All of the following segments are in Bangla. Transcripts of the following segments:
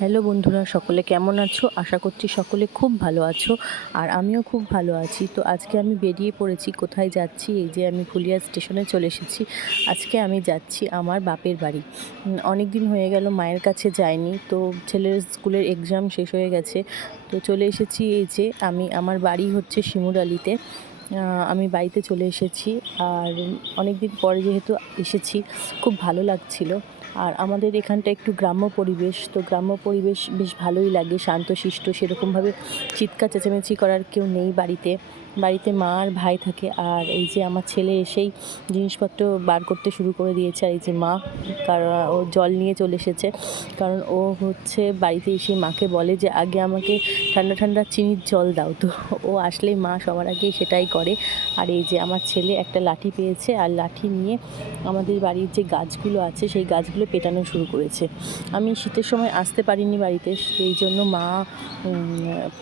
হ্যালো বন্ধুরা, সকলে কেমন আছো? আশা করছি সকলে খুব ভালো আছো আর আমিও খুব ভালো আছি। তো আজকে আমি বেরিয়ে পড়েছি, কোথায় যাচ্ছি? এই যে আমি ফুলিয়া স্টেশনে চলে এসেছি। আজকে আমি যাচ্ছি আমার বাপের বাড়ি। অনেক দিন হয়ে গেল, মায়ের কাছে যাইনি। তো ছেলের স্কুলের এক্সাম শেষ হয়ে গেছে। তো চলে এসেছি এই যে আমি, আমার বাড়ি হচ্ছে শিমুরালিতে আমি বাড়িতে চলে এসেছি আর অনেক দিন পরে যেহেতু এসেছি, খুব ভালো লাগছিল। আর আমাদের এখানটা একটু গ্রাম্য পরিবেশ, তো গ্রাম্য পরিবেশ বেশ ভালোই লাগে শান্তশিষ্ট সেরকমভাবে চিৎকার, চেঁচামেচি করার কেউ নেই বাড়িতে। বাড়িতে মা আর ভাই থাকে আর এই যে আমার ছেলে এসেই জিনিসপত্র বার করতে শুরু করে দিয়েছে আর এই যে মা, কারণ ও জল নিয়ে চলে এসেছে। কারণ ও হচ্ছে বাড়িতে এসে মাকে বলে যে, আগে আমাকে ঠান্ডা ঠান্ডা চিনির জল দাও। তো ও আসলেই মা সবার আগে সেটাই করে। আর এই যে আমার ছেলে একটা লাঠি পেয়েছে, আর লাঠি নিয়ে আমাদের বাড়ির যে গাছগুলো আছে, সেই গাছগুলো পেটানো শুরু করেছে। আমি শীতের সময় আসতে পারিনি বাড়িতে, সেই জন্য মা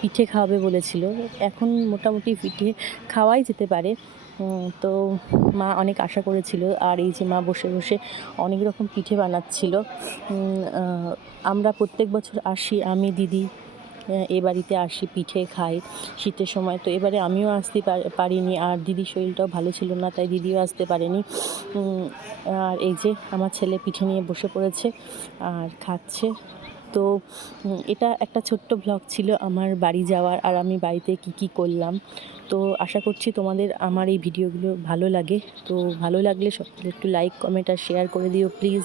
পিঠে খাওয়াবে বলেছিল। এখন মোটামুটি পিঠে খাওয়াই যেতে পারে। তো মা অনেক আশা করেছিল, আর এই যে মা বসে বসে অনেক রকম পিঠে বানাচ্ছিল। আমরা প্রত্যেক বছর আসি, আমি, দিদি এ বাড়িতে আসি, পিঠে খাই, শীতের সময়। তো এবারে আমিও আসতে পারিনি আর দিদির শরীরটাও ভালো ছিল না, তাই দিদিও আসতে পারেনি। আর এই যে আমার ছেলে পিঠে নিয়ে বসে পড়েছে আর খাচ্ছে। তো এটা একটা ছোট্ট ব্লগ ছিল আমার বাড়ি যাওয়ার আর আমি বাড়িতে কি কি করলাম। তো আশা করছি তোমাদের আমার এই ভিডিওগুলো ভালো লাগে। তো ভালো লাগলে একটু লাইক কমেন্ট আর শেয়ার করে দিও প্লিজ